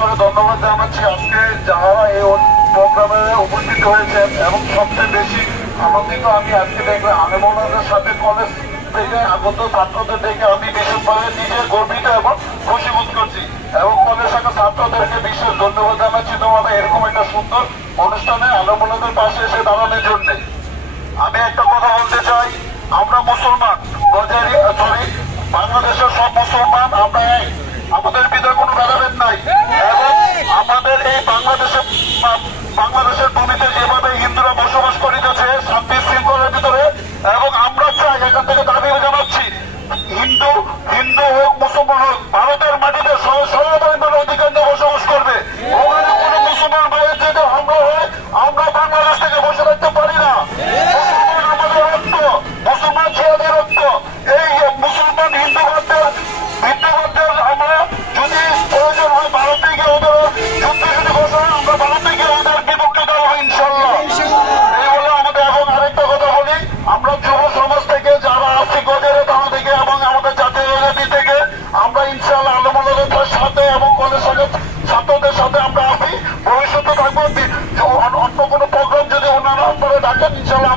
করে ধন্যবাদ জানাচ্ছি আজকে যারা এই প্রোগ্রামে উপস্থিত হয়েছেন। এবং সবচেয়ে বেশি আনন্দিত আমি আজকে দেখলাম আলেমদের সাথে কলেজ থেকে আগত ছাত্রদের দেখে আমি বিশেষভাবে নিজে গর্বিত এবং খুশি বোধ করছি। এবং কলেজ শাখা ছাত্রদেরকে বিশেষ ধন্যবাদ জানাচ্ছি তোমাদের এরকম একটা সুন্দর অনুষ্ঠানে আলেমদের পাশে এসে দাঁড়ানোর জন্য। আমি একটা কথা বলতে চাই, আমরা মুসলমান, বাংলাদেশের সব মুসলমান আমরা এক, আমাদের ভিতরে কোনো ভেদাভেদ নাই। এবং আমাদের এই বাংলাদেশের ভূমিতে যেভাবে হিন্দুরা বসবাস করিতেছে শান্তি শৃঙ্খলার ভিতরে, এবং আমরা চাই এখান থেকে দাবি জানাচ্ছি হিন্দু হোক মুসলমান হোক ভারতের মাটিতে সর্বধর্মের অধিকার নিয়ে বসবাস করবে। ওখানে কোনো মুসলমান ভাইয়ের যদি হামলা হয় আমরা বাংলাদেশ থেকে বসে থাকতে পারি না। মুসলমান আমাদের রক্ত, মুসলমান ছেলেদের রক্ত। এই মুসলমান হিন্দুবাদদের আমরা যদি প্রয়োজন হয় ভারতে গিয়ে ওদের যুদ্ধে যদি বসে আমরা ভারতে গিয়ে ওদের বিপক্ষে দেওয়া ইনশাল্লাহ। এই বলে আমাদের এখন আরেকটা কথা বলি, আমরা যুব সমাজ থেকে যারা আছি গজেরে তারা থেকে এবং আমাদের জাতীয় রাজনীতি থেকে আমরা ইনশাল্লাহ আলমদের সাথে এবং কলেজ শাখার ছাত্রদের সাথে আমরা আছি, ভবিষ্যতে থাকবো। অন্য কোনো প্রোগ্রাম যদি অন্যান্য আপনারা ডাকেন ইনশাল্লাহ